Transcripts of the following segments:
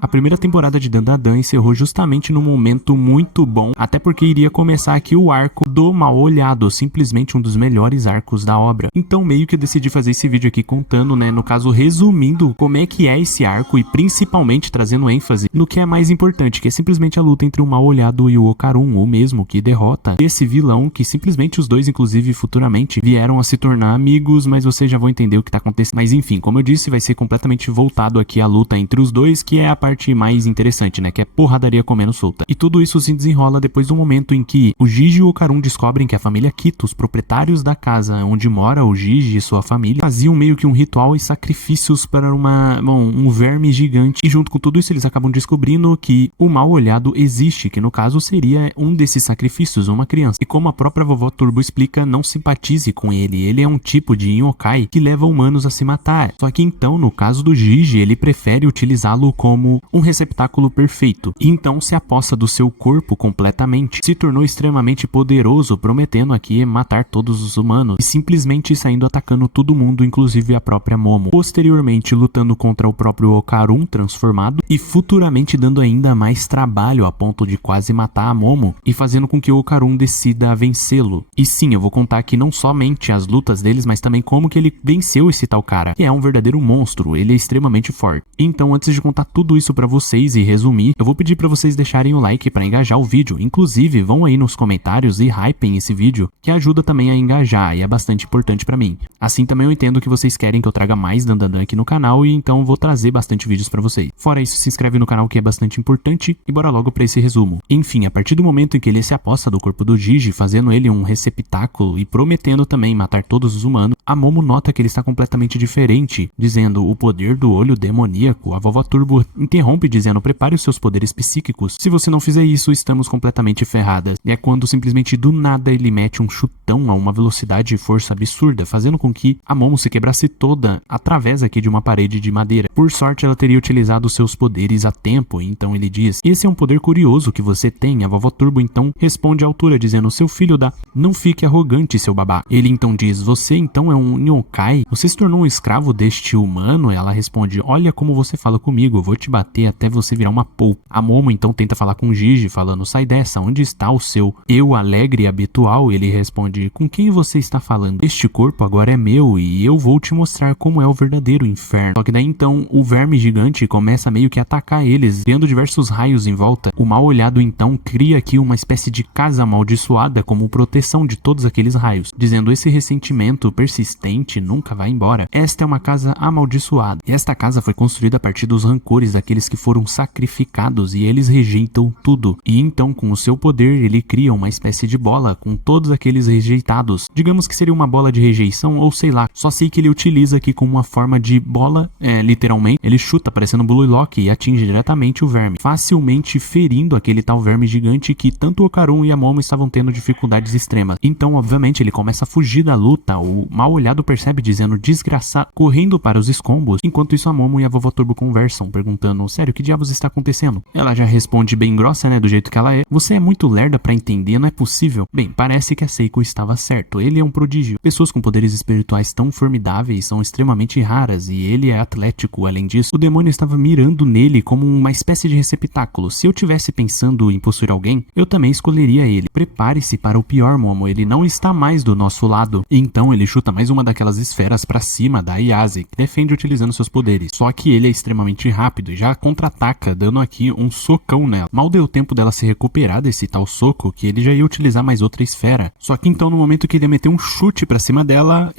A primeira temporada de Dandadan encerrou justamente num momento muito bom, até porque iria começar aqui o arco do Mal-Olhado, simplesmente um dos melhores arcos da obra. Então meio que eu decidi fazer esse vídeo aqui contando, né, no caso resumindo como é que é esse arco e principalmente trazendo ênfase no que é mais importante, que é simplesmente a luta entre o Mal-Olhado e o Okarun, o mesmo que derrota esse vilão, que simplesmente os dois, inclusive futuramente, vieram a se tornar amigos, mas vocês já vão entender o que tá acontecendo. Mas enfim, como eu disse, vai ser completamente voltado aqui a luta entre os dois, que é a parte mais interessante, né, que é porradaria comendo solta. E tudo isso se desenrola depois do momento em que o Jiji e o Okarun descobrem que a família Kito, os proprietários da casa onde mora o Jiji e sua família, faziam meio que um ritual e sacrifícios para um verme gigante. E junto com tudo isso eles acabam descobrindo que o Mal-Olhado existe, que no caso seria um desses sacrifícios, uma criança. E como a própria vovó Turbo explica, não simpatize com ele. Ele é um tipo de yokai que leva humanos a se matar. Só que então, no caso do Jiji, ele prefere utilizá-lo como um receptáculo perfeito. E então se apossa do seu corpo completamente. Se tornou extremamente poderoso, prometendo aqui matar todos os humanos e simplesmente saindo atacando todo mundo, inclusive a própria Momo. Posteriormente lutando contra o próprio Okarun transformado e futuramente dando ainda mais trabalho a ponto de quase matar a Momo e fazendo com que o Okarun decida vencê-lo. E sim, eu vou contar aqui não somente as lutas deles, mas também como que ele venceu esse tal cara, que é um verdadeiro monstro, ele é extremamente forte. Então, antes de contar tudo isso pra vocês e resumir, eu vou pedir pra vocês deixarem o like pra engajar o vídeo. Inclusive, vão aí nos comentários e hypem esse vídeo, que ajuda também a engajar e é bastante importante pra mim. Assim também eu entendo que vocês querem que eu traga mais Dandadan aqui no canal e então vou trazer bastante vídeos pra vocês. Fora isso, se inscreve no canal que é bastante importante e bora logo pra esse resumo. Enfim, a partir do momento em que ele se aposta do corpo do Jiji, fazendo ele um receptáculo e prometendo também matar todos os humanos, a Momo nota que ele está completamente diferente, dizendo o poder do olho demoníaco. A vovó Turbo interrompe dizendo prepare os seus poderes psíquicos, se você não fizer isso estamos completamente ferradas. E é quando simplesmente do nada ele mete um chutão a uma velocidade e força absurda, fazendo com que a Momo se quebrasse toda através aqui de uma parede de madeira. Por sorte ela teria utilizado seus poderes a tempo, então ele diz, esse é um poder curioso que você tem. A vovó Turbo então responde à altura dizendo, seu filho da... não fique arrogante, seu babá. Ele então diz, você então é um yokai? Você se tornou um escravo deste humano? Ela responde, olha como você fala comigo, eu vou te bater até você virar uma polpa. A Momo então tenta falar com o Jiji, falando, sai dessa, onde está o seu eu alegre e habitual? Ele responde, com quem você está falando? Este corpo agora é meu e eu vou te mostrar como é o verdadeiro inferno. Só que daí então o verme gigante começa meio que a atacar eles, tendo diversos raios em volta. O Mal-Olhado então cria aqui uma espécie de casa amaldiçoada como proteção de todos aqueles raios, dizendo esse ressentimento persistente nunca vai embora. Esta é uma casa amaldiçoada. E esta casa foi construída a partir dos rancores daqueles que foram sacrificados e eles rejeitam tudo. E então com o seu poder ele cria uma espécie de bola com todos aqueles rejeitados. Digamos que seria uma bola de rejeição ou sei lá. Só sei que ele utiliza aqui como uma forma de bola, literalmente. Ele chuta parecendo um Blue Lock e atinge diretamente o verme, facilmente ferindo aquele tal verme gigante que tanto o Okarun e a Momo estavam tendo dificuldades extremas. Então obviamente ele começa a fugir da luta. O Mal-Olhado percebe dizendo desgraçado, correndo para os escombros. Enquanto isso a Momo e a vovó Turbo conversam, perguntando, sério, que diabos está acontecendo? Ela já responde bem grossa, né, do jeito que ela é. Você é muito lerda pra entender, não é possível. Bem, parece que a Seiko estava certo, ele é um prodígio. Pessoas com poderes espirituais tão formidáveis são extremamente raras e ele é atlético. Além disso, o demônio estava mirando nele como uma espécie de receptáculo. Se eu tivesse pensando em possuir alguém, eu também escolheria ele. Prepare-se para o pior, Momo, ele não está mais do nosso lado. E então ele chuta mais uma daquelas esferas pra cima da Ayase, que defende utilizando seus poderes. Só que ele é extremamente rápido e já contra-ataca, dando aqui um socão nela. Mal deu tempo dela se recuperar desse tal soco, que ele já ia utilizar mais outra esfera. Só que então no momento que ele ia meter um chute pra cima dela,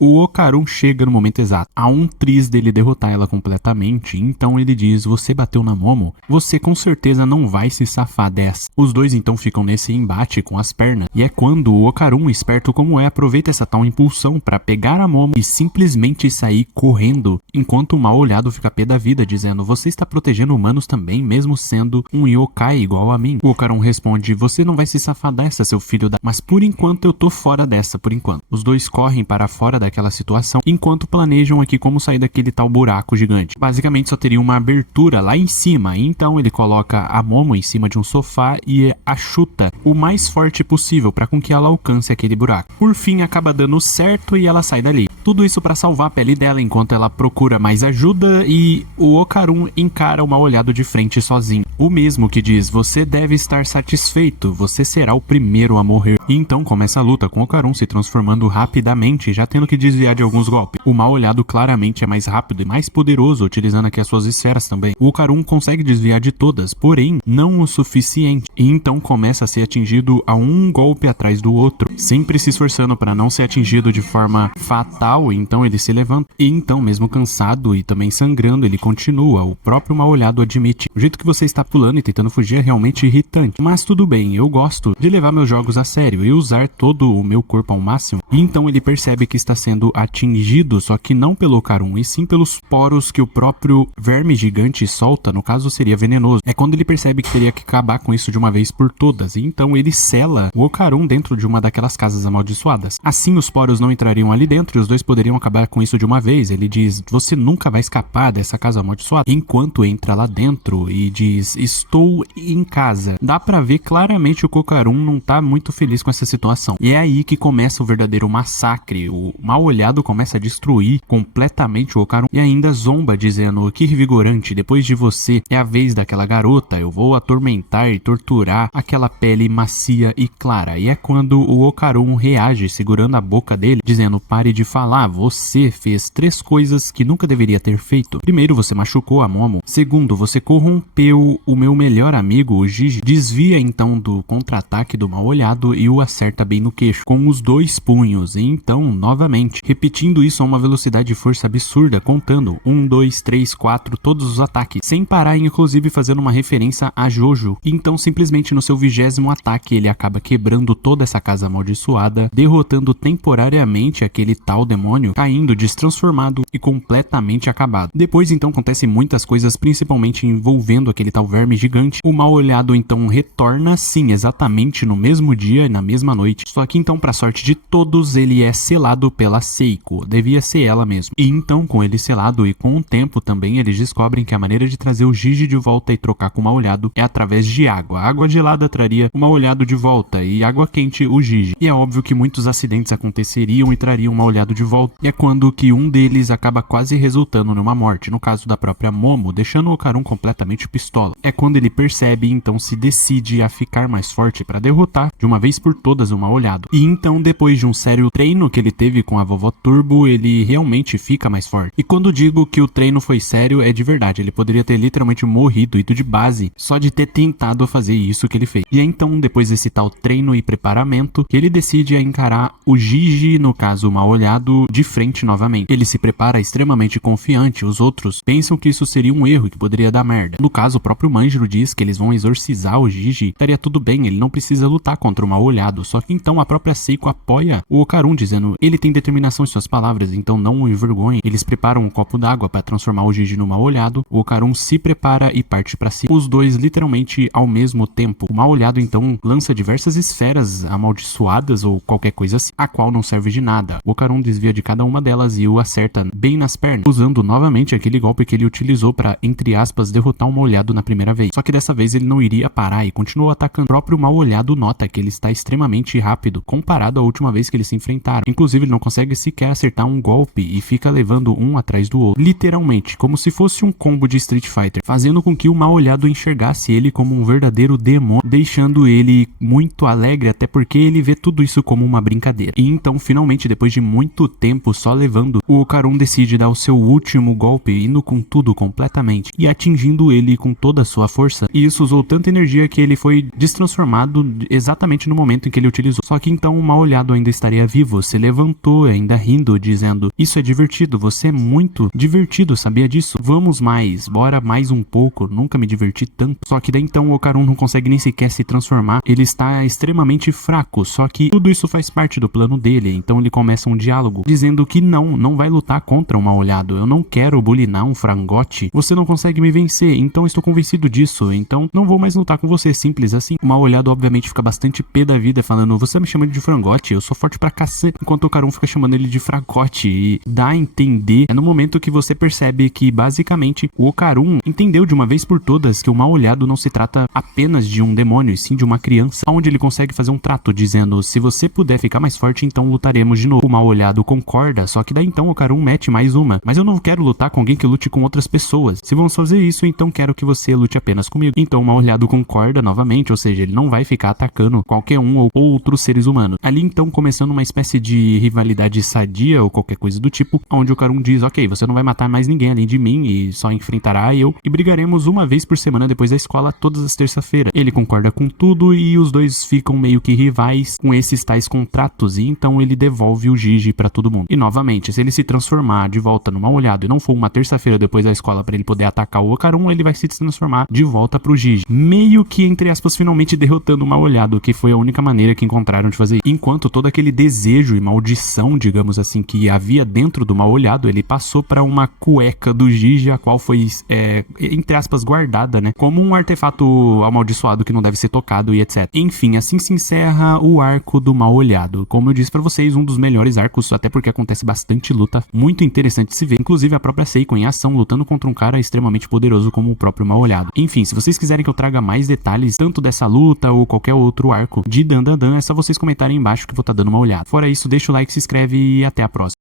o Okarun chega no momento exato. Há um triz dele derrotar ela completamente, então ele diz, você bateu na Momo, você com certeza não vai se safar dessa. Os dois então ficam nesse embate com as pernas, e é quando o Okarun, esperto como é, aproveita essa tal impulsão pra pegar a Momo e simplesmente sair correndo, enquanto o Mal-Olhado fica pé da vida, dizendo, você está protegendo humanos também, mesmo sendo um yokai igual a mim. O Okarun responde, você não vai se safar dessa, seu filho da... Mas por enquanto eu tô fora dessa, por enquanto. Os dois correm para fora daquela situação, enquanto planejam aqui como sair daquele tal buraco gigante. Basicamente só teria uma abertura lá em cima, então ele coloca a Momo em cima de um sofá e a chuta o mais forte possível para com que ela alcance aquele buraco. Por fim acaba dando certo e ela sai dali. Tudo isso pra salvar a pele dela enquanto ela procura mais ajuda, e o Okarun encara o mal-olhado de frente sozinho. O mesmo que diz: você deve estar satisfeito, você será o primeiro a morrer. E então começa a luta, com o Okarun se transformando rapidamente, já tendo que desviar de alguns golpes. O mal-olhado claramente é mais rápido e mais poderoso, utilizando aqui as suas esferas também. O Okarun consegue desviar de todas, porém não o suficiente, e então começa a ser atingido a um golpe atrás do outro, sempre se esforçando para não ser atingido de forma fatal. Então ele se levanta, e então, mesmo cansado e também sangrando, ele continua. O próprio mal-olhado admite: o jeito que você está pulando e tentando fugir é realmente irritante, mas tudo bem, eu gosto de levar meus jogos a sério e usar todo o meu corpo ao máximo. E então ele percebe que está sendo atingido, só que não pelo Okarun, e sim pelos poros que o próprio verme gigante solta. No caso seria venenoso. É quando ele percebe que teria que acabar com isso de uma vez por todas, e então ele sela o Okarun dentro de uma daquelas casas amaldiçoadas. Assim os poros não entrariam ali dentro e os dois poderiam acabar com isso de uma vez. Ele diz: você nunca vai escapar dessa casa amaldiçoada, enquanto entra lá dentro e diz: estou em casa. Dá pra ver claramente o Okarun não tá muito feliz com essa situação, e é aí que começa o verdadeiro massacre. O mal-olhado começa a destruir completamente o Okarun e ainda zomba, dizendo: que revigorante, depois de você é a vez daquela garota, eu vou atormentar e torturar aquela pele macia e clara. E é quando o Okarun reage, segurando a boca dele, dizendo: pare de falar, você fez 3 coisas que nunca deveria ter feito. Primeiro, você machucou a Momo. Segundo, você corrompeu o meu melhor amigo, o Jiji. Desvia então do contra-ataque do mal-olhado e o acerta bem no queixo, com os 2 punhos. E então, novamente, repetindo isso a uma velocidade de força absurda, contando 1, 2, 3, 4, todos os ataques, sem parar, inclusive fazendo uma referência a Jojo. Então, simplesmente no seu 20º ataque, ele acaba quebrando toda essa casa amaldiçoada, derrotando temporariamente aquele tal demônio, caindo destransformado e completamente acabado. Depois, então, acontecem muitas coisas, principalmente envolvendo aquele tal verme gigante. O mal-olhado então retorna, sim, exatamente no mesmo dia e na mesma noite. Só que então, pra sorte de todos, ele é selado pela Seiko. Devia ser ela mesmo. E então, com ele selado e com o tempo também, eles descobrem que a maneira de trazer o Jiji de volta e trocar com o mal-olhado é através de água. A água gelada traria o mal-olhado de volta e água quente o Jiji. E é óbvio que muitos acidentes aconteceriam e trariam o mal-olhado de volta. E é quando que um deles acaba quase resultando numa morte, no caso da própria Momo, deixando o Okarun completamente pistola. É quando ele percebe e então se decide a ficar mais forte para derrotar de uma vez por todas o mal-olhado. E então, depois de um sério treino que ele teve com a vovó Turbo, ele realmente fica mais forte. E quando digo que o treino foi sério, é de verdade. Ele poderia ter literalmente morrido, ido de base, só de ter tentado fazer isso que ele fez. E é então, depois desse tal treino e preparamento, que ele decide a encarar o Jiji, no caso o mal-olhado, de frente novamente. Ele se prepara extremamente confiante. Os outros pensam que isso seria um erro e que poderia dar merda. No caso, o próprio Manjiro diz que eles vão exorcizar o Jiji. Estaria tudo bem, ele não precisa lutar contra o mal-olhado. Só que então a própria Seiko apoia o Okarun, dizendo: ele tem determinação em suas palavras, então não o envergonhe. Eles preparam um copo d'água para transformar o Jiji no mal-olhado. O Okarun se prepara e parte para cima. Os dois literalmente ao mesmo tempo. O mal-olhado então lança diversas esferas amaldiçoadas ou qualquer coisa assim, a qual não serve de nada. O Okarun desvia de cada uma delas e o acerta bem nas pernas, usando novamente aquele golpe que ele utilizou para, entre aspas, derrotar o mal-olhado na primeira vez. Só que dessa vez ele não iria parar e continuou atacando. O próprio mal-olhado nota que ele está extremamente rápido comparado à última vez que eles se enfrentaram. Inclusive ele não consegue sequer acertar um golpe e fica levando um atrás do outro, literalmente como se fosse um combo de Street Fighter, fazendo com que o mal-olhado enxergasse ele como um verdadeiro demônio, deixando ele muito alegre, até porque ele vê tudo isso como uma brincadeira. E então, finalmente, depois de muito tempo só levando, o Okarun decide dar o seu último golpe, indo com tudo completamente e atingindo ele com toda a sua força. E isso usou tanta energia que ele foi destransformado exatamente no momento em que ele utilizou. Só que então o mal-olhado ainda estaria vivo, se levantou ainda rindo, dizendo: isso é divertido, você é muito divertido, sabia disso? Vamos mais, bora mais um pouco, nunca me diverti tanto. Só que daí então o Okarun não consegue nem sequer se transformar, ele está extremamente fraco, só que tudo isso faz parte do plano dele. Então ele começa um diálogo, dizendo que não vai lutar contra o mal-olhado, eu não quero bulinar um frangote, você não consegue me vencer, então estou convencido disso, então não vou mais lutar com você, simples assim. O mal-olhado obviamente fica bastante pé da vida, falando: você me chama de frangote, eu sou forte pra cacete, enquanto o Okarun fica chamando ele de fracote. E dá a entender, é no momento que você percebe que basicamente o Okarun entendeu de uma vez por todas que o mal-olhado não se trata apenas de um demônio, e sim de uma criança, onde ele consegue fazer um trato, dizendo: se você puder ficar mais forte, então lutaremos de novo. O mal-olhado concorda concorda, só que daí então o Karun mete mais uma. Mas eu não quero lutar com alguém que lute com outras pessoas. Se vamos fazer isso, então quero que você lute apenas comigo. Então o Mal-Olhado concorda novamente, ou seja, ele não vai ficar atacando qualquer um ou outros seres humanos. Ali então começando uma espécie de rivalidade sadia ou qualquer coisa do tipo, onde o Karun diz, ok, você não vai matar mais ninguém além de mim e só enfrentará eu, e brigaremos uma vez por semana depois da escola, todas as terça-feiras. Ele concorda com tudo e os dois ficam meio que rivais com esses tais contratos, e então ele devolve o Jiji pra todo mundo. E novamente, se ele se transformar de volta no Mal-Olhado e não for uma terça-feira depois da escola pra ele poder atacar o Karun, ele vai se transformar de volta pro Jiji. Meio que, entre aspas, finalmente derrotando o Mal-Olhado, que foi a única maneira que encontraram de fazer. Enquanto todo aquele desejo e maldição, digamos assim, que havia dentro do Mal-Olhado, ele passou pra uma cueca do Jiji, a qual foi, entre aspas, guardada, né? Como um artefato amaldiçoado que não deve ser tocado e etc. Enfim, assim se encerra o arco do Mal-Olhado. Como eu disse pra vocês, um dos melhores arcos, até porque acontece bastante luta, muito interessante de se ver. Inclusive a própria Seiko em ação, lutando contra um cara extremamente poderoso como o próprio Mal-Olhado. Enfim, se vocês quiserem que eu traga mais detalhes, tanto dessa luta ou qualquer outro arco de Dandadan, é só vocês comentarem embaixo que eu vou estar dando uma olhada. Fora isso, deixa o like, se inscreve e até a próxima.